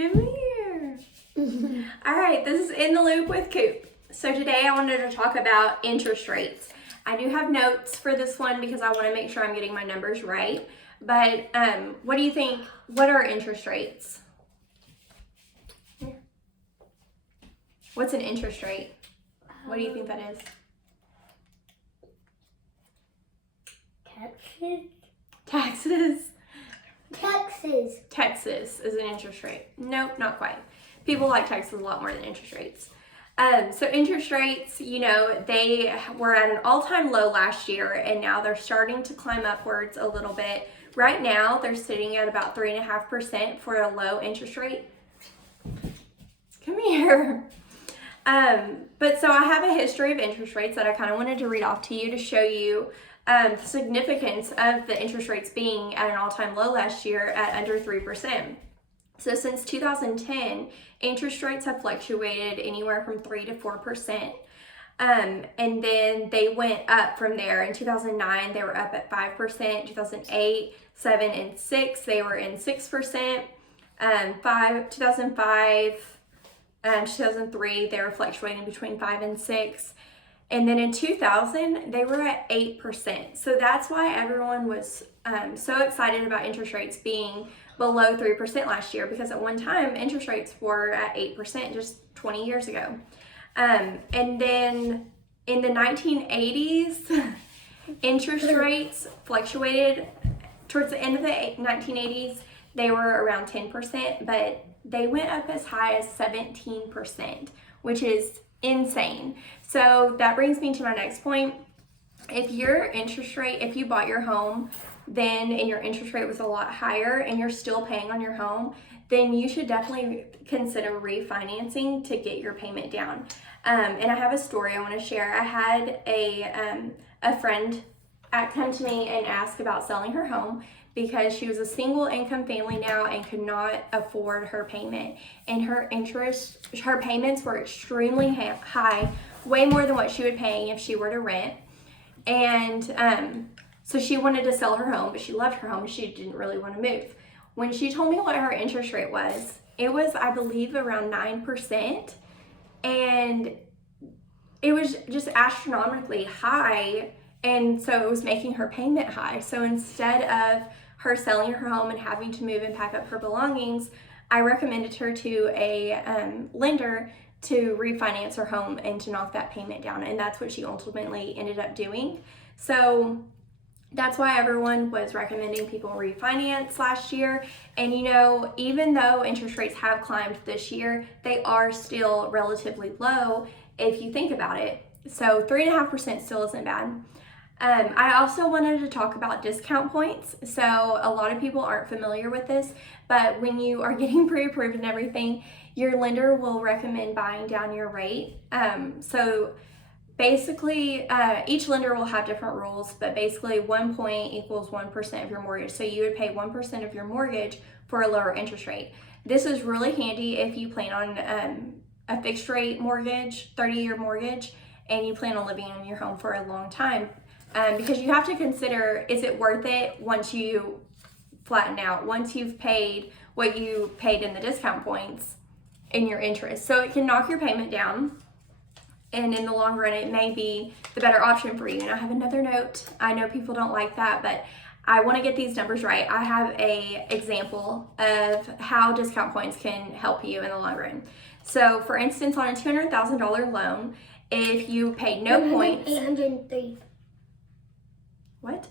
Come here. All right, this is In the Loop with COOP. So today I wanted to talk about interest rates. I do have notes for this one because I want to make sure I'm getting my numbers right. But what do you think? What are interest rates? What's an interest rate? What do you think that is? Taxes. Taxes. Taxes. Texas is an interest rate. Nope, not quite. People like taxes a lot more than interest rates. So interest rates, they were at an all-time low last year, and now they're starting to climb upwards a little bit. Right now, they're sitting at about 3.5% for a low interest rate. Come here. But so I have a history of interest rates that I kind of wanted to read off to you to show you the significance of the interest rates being at an all-time low last year at under 3%. So since 2010, interest rates have fluctuated anywhere from 3 to 4%. And then they went up from there. In 2009, they were up at 5%. 2008, 7 and 6, they were in 6%. 2005, 2003, they were fluctuating between 5 and 6. And then in 2000, they were at 8%. So that's why everyone was so excited about interest rates being below 3% last year, because at one time, interest rates were at 8% just 20 years ago. And then in the 1980s, interest rates fluctuated. Towards the end of the 1980s, they were around 10%, but they went up as high as 17%, which is insane. So that brings me to my next point. If you bought your home then and your interest rate was a lot higher and you're still paying on your home, then you should definitely consider refinancing to get your payment down. And I have a story I want to share. I had a friend come to me and ask about selling her home because she was a single income family now and could not afford her payment. And her payments were extremely high, way more than what she would pay if she were to rent. And so she wanted to sell her home, but she loved her home and she didn't really want to move. When she told me what her interest rate was, it was, I believe, around 9%. And it was just astronomically high. And so it was making her payment high. So instead of her selling her home and having to move and pack up her belongings, I recommended her to a lender to refinance her home and to knock that payment down. And that's what she ultimately ended up doing. So that's why everyone was recommending people refinance last year. And even though interest rates have climbed this year, they are still relatively low if you think about it. So 3.5% still isn't bad. I also wanted to talk about discount points. So a lot of people aren't familiar with this, but when you are getting pre-approved and everything, your lender will recommend buying down your rate. So basically, each lender will have different rules, but basically 1 point equals 1% of your mortgage. So you would pay 1% of your mortgage for a lower interest rate. This is really handy if you plan on a fixed rate mortgage, 30-year mortgage, and you plan on living in your home for a long time. Because you have to consider, is it worth it once you flatten out, once you've paid what you paid in the discount points in your interest. So it can knock your payment down, and in the long run, it may be the better option for you. And I have another note. I know people don't like that, but I want to get these numbers right. I have a example of how discount points can help you in the long run. So for instance, on a $200,000 loan, if you pay no points... 803. What?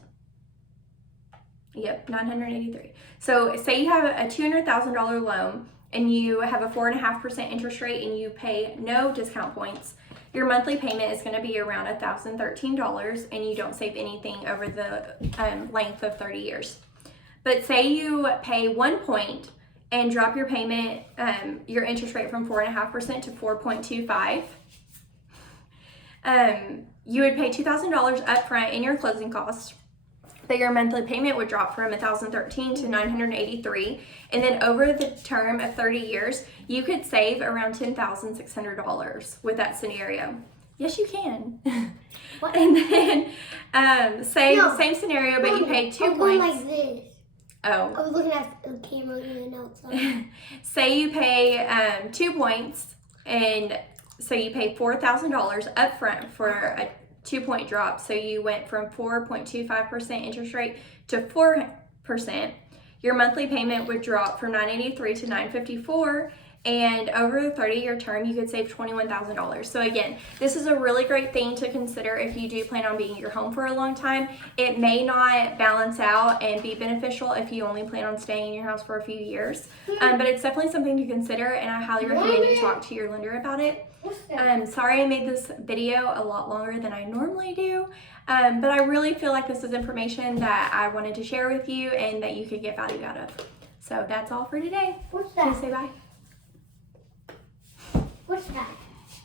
Yep, 983. So say you have a $200,000 loan and you have a 4.5% interest rate and you pay no discount points, your monthly payment is going to be around $1,013 and you don't save anything over the length of 30 years. But say you pay 1 point and drop your payment, your interest rate from 4.5% to 4.25. You would pay $2,000 up front in your closing costs, but your monthly payment would drop from $1,013 to $983. And then over the term of 30 years, you could save around $10,600 with that scenario. Yes, you can. What? And then same scenario, but you paid 2 points. Like this. Oh. I was looking at the camera and outside. Say you pay 2 points, and so you pay $4,000 up front for a 2-point drop. So you went from 4.25% interest rate to 4%. Your monthly payment would drop from $983 to $954. And over the 30-year term, you could save $21,000. So again, this is a really great thing to consider if you do plan on being in your home for a long time. It may not balance out and be beneficial if you only plan on staying in your house for a few years. But it's definitely something to consider, and I highly recommend you talk to your lender about it. Sorry I made this video a lot longer than I normally do, but I really feel like this is information that I wanted to share with you and that you could get value out of. So that's all for today. What's Can you that? say bye? What's that?